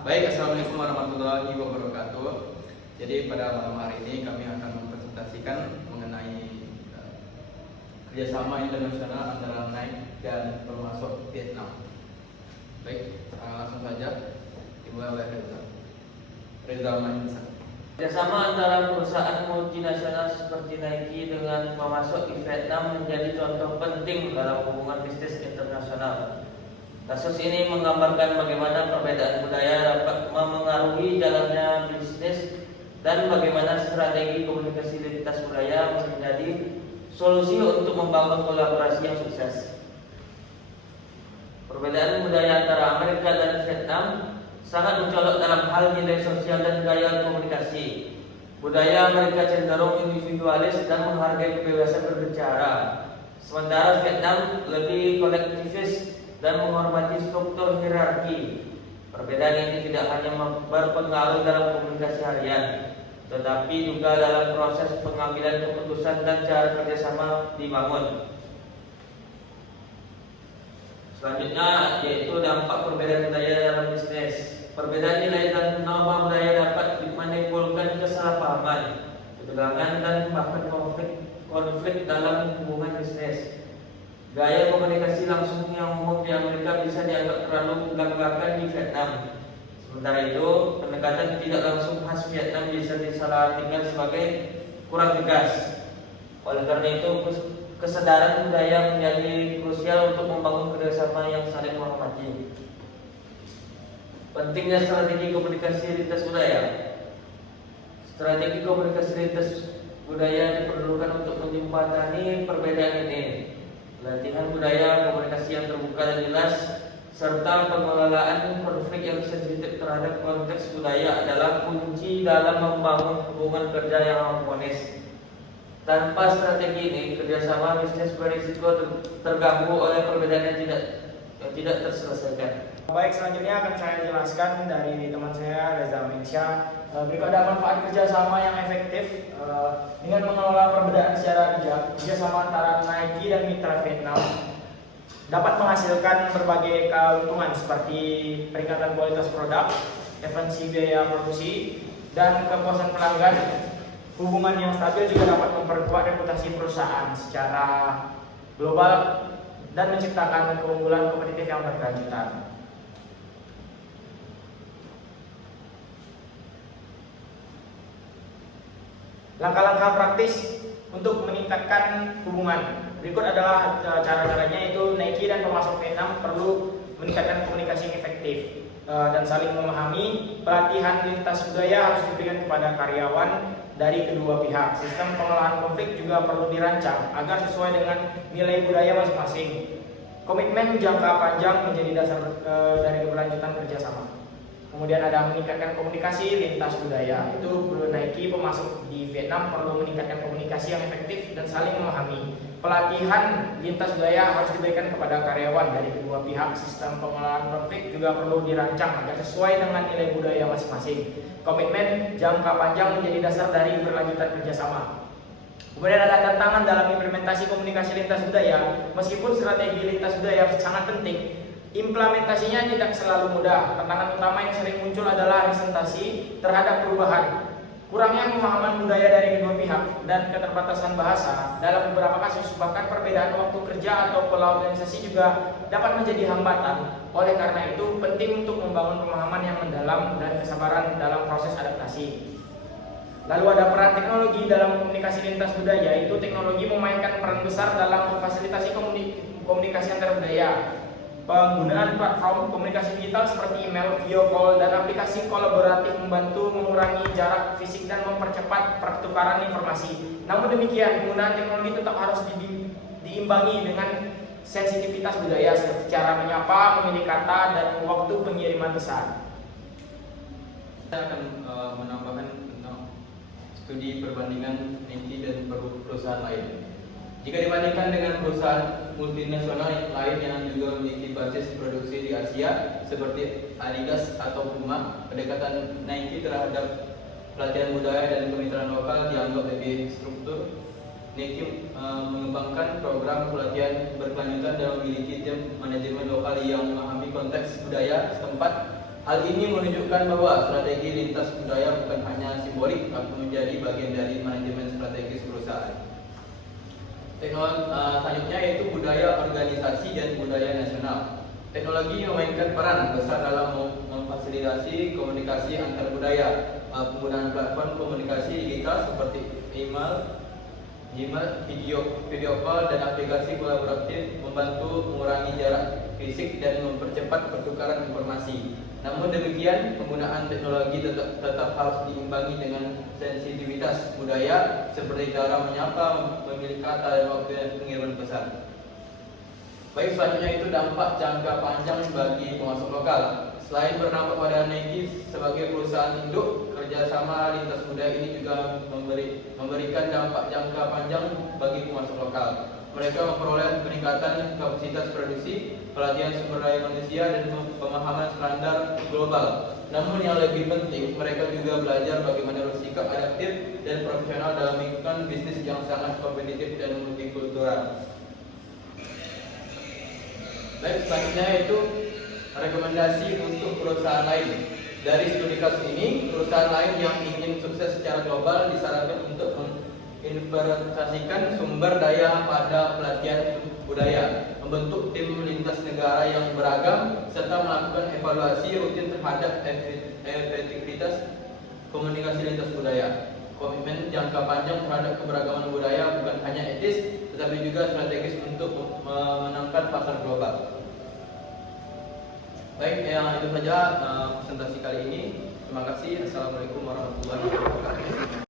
Baik, Assalamualaikum warahmatullahi wabarakatuh. Jadi pada malam hari ini kami akan mempresentasikan mengenai kerjasama internasional antara Nike dan pemasok Vietnam. Baik, langsung saja dimulai oleh Reza Manisa. Kerjasama antara perusahaan multinasional seperti Nike dengan pemasok di Vietnam menjadi contoh penting dalam hubungan bisnis internasional. Kasus ini menggambarkan bagaimana perbedaan budaya dapat memengaruhi jalannya bisnis dan bagaimana strategi komunikasi lintas budaya menjadi solusi untuk membangun kolaborasi yang sukses. Perbedaan budaya antara Amerika dan Vietnam sangat mencolok dalam hal nilai sosial dan gaya komunikasi. Budaya Amerika cenderung individualis dan menghargai kebebasan berbicara, sementara Vietnam lebih kolektivis dan menghormati struktur hierarki. Perbedaan ini tidak hanya berpengaruh dalam komunikasi harian, tetapi juga dalam proses pengambilan keputusan dan cara kerjasama dibangun. Selanjutnya yaitu dampak perbedaan budaya dalam bisnis. Perbedaan nilai dan norma budaya dapat menimbulkan kesalahpahaman, ketegangan dan bahkan konflik dalam hubungan bisnis. Gaya komunikasi langsung yang umum di Amerika bisa dianggap terlalu belak-belakan di Vietnam. Sementara itu, pendekatan tidak langsung khas Vietnam bisa disalahartikan sebagai kurang tegas. Oleh karena itu, kesadaran budaya menjadi krusial untuk membangun kerjasama yang saling menghormati. Pentingnya strategi komunikasi lintas budaya. Strategi komunikasi lintas budaya diperlukan untuk menjembatani perbedaan ini. Latihan budaya, komunikasi yang terbuka dan jelas, serta pengelolaan konflik yang sensitif terhadap konteks budaya adalah kunci dalam membangun hubungan kerja yang harmonis. Tanpa strategi ini, kerjasama bisnis berisiko terganggu oleh perbedaan yang tidak terselesaikan. Baik, selanjutnya akan saya jelaskan dari teman saya Reza Manisa. Berikut ada manfaat kerjasama yang efektif dengan mengelola perbedaan secara bijak. Kerjasama antara Nike dan mitra Vietnam dapat menghasilkan berbagai keuntungan seperti peningkatan kualitas produk, efisiensi biaya produksi, dan kepuasan pelanggan. Hubungan yang stabil juga dapat memperkuat reputasi perusahaan secara global dan menciptakan keunggulan kompetitif yang berkelanjutan. Langkah-langkah praktis untuk meningkatkan hubungan. Berikut adalah cara-caranya, yaitu Nike dan pemasok Vietnam perlu meningkatkan komunikasi yang efektif dan saling memahami. Pelatihan lintas budaya harus diberikan kepada karyawan dari kedua pihak. Sistem pengolahan konflik juga perlu dirancang agar sesuai dengan nilai budaya masing-masing. Komitmen jangka panjang menjadi dasar dari keberlanjutan kerjasama. Kemudian ada meningkatkan komunikasi lintas budaya. Itu Nike pemasok di Vietnam perlu meningkatkan komunikasi yang efektif dan saling memahami. Pelatihan lintas budaya harus diberikan kepada karyawan dari kedua pihak. Sistem pengolahan konflik juga perlu dirancang agar sesuai dengan nilai budaya masing-masing. Komitmen jangka panjang menjadi dasar dari berlanjutan kerjasama. Kemudian ada tantangan dalam implementasi komunikasi lintas budaya. Meskipun strategi lintas budaya sangat penting, implementasinya tidak selalu mudah. Tantangan utama yang sering muncul adalah resistasi terhadap perubahan, kurangnya pemahaman budaya dari kedua pihak, dan keterbatasan bahasa. Dalam beberapa kasus, bahkan perbedaan waktu kerja atau pola organisasi juga dapat menjadi hambatan. Oleh karena itu, penting untuk membangun pemahaman yang mendalam dan kesabaran dalam proses adaptasi. Lalu ada peran teknologi dalam komunikasi lintas budaya, yaitu teknologi memainkan peran besar dalam memfasilitasi komunikasi antar budaya. Penggunaan platform komunikasi digital seperti email, video call, dan aplikasi kolaboratif membantu mengurangi jarak fisik dan mempercepat pertukaran informasi. Namun demikian, penggunaan teknologi tetap harus diimbangi dengan sensitivitas budaya seperti cara menyapa, memilih kata, dan waktu pengiriman pesan. Saya akan menambahkan tentang studi perbandingan Nike dan perusahaan lain. Jika dibandingkan dengan perusahaan multinasional lain yang juga memiliki basis produksi di Asia seperti Adidas atau Puma, pendekatan Nike terhadap pelatihan budaya dan kemitraan lokal dianggap lebih struktur. Nike mengembangkan program pelatihan berkelanjutan dan memiliki tim manajemen lokal yang memahami konteks budaya setempat Hal ini menunjukkan bahwa strategi lintas budaya bukan hanya simbolik, tapi menjadi bagian dari manajemen strategis perusahaan. Selanjutnya yaitu budaya organisasi dan budaya nasional. Teknologi memainkan peran besar dalam memfasilitasi komunikasi antar budaya. Penggunaan platform komunikasi digital seperti email, video call, dan aplikasi kolaboratif membantu mengurangi jarak fisik dan mempercepat pertukaran informasi. Namun demikian, penggunaan teknologi tetap harus diimbangi dengan sensitivitas budaya seperti cara menyapa, memilih kata, dan waktu dan pengiriman pesan. Baik, selanjutnya itu dampak jangka panjang bagi pemasok lokal. Selain berdampak pada Nike sebagai perusahaan induk, kerjasama lintas budaya ini juga memberikan dampak jangka panjang bagi pemasok lokal. Mereka memperoleh peningkatan kapasitas produksi, pelatihan sumber daya manusia, dan pemahaman standar global. Namun yang lebih penting, mereka juga belajar bagaimana bersikap adaptif dan profesional dalam lingkungan bisnis yang sangat kompetitif dan multikultural. Baik, selanjutnya itu rekomendasi untuk perusahaan lain. Dari studi kasus ini, perusahaan lain yang ingin sukses secara global disarankan untuk menginvestasikan sumber daya pada pelatihan budaya, membentuk tim lintas negara yang beragam, serta melakukan evaluasi rutin terhadap efektivitas komunikasi lintas budaya. Komitmen jangka panjang terhadap keberagaman budaya bukan hanya etis, tetapi juga strategis untuk menangkan pasar global. Baik, yang itu saja presentasi kali ini. Terima kasih. Assalamualaikum warahmatullahi wabarakatuh.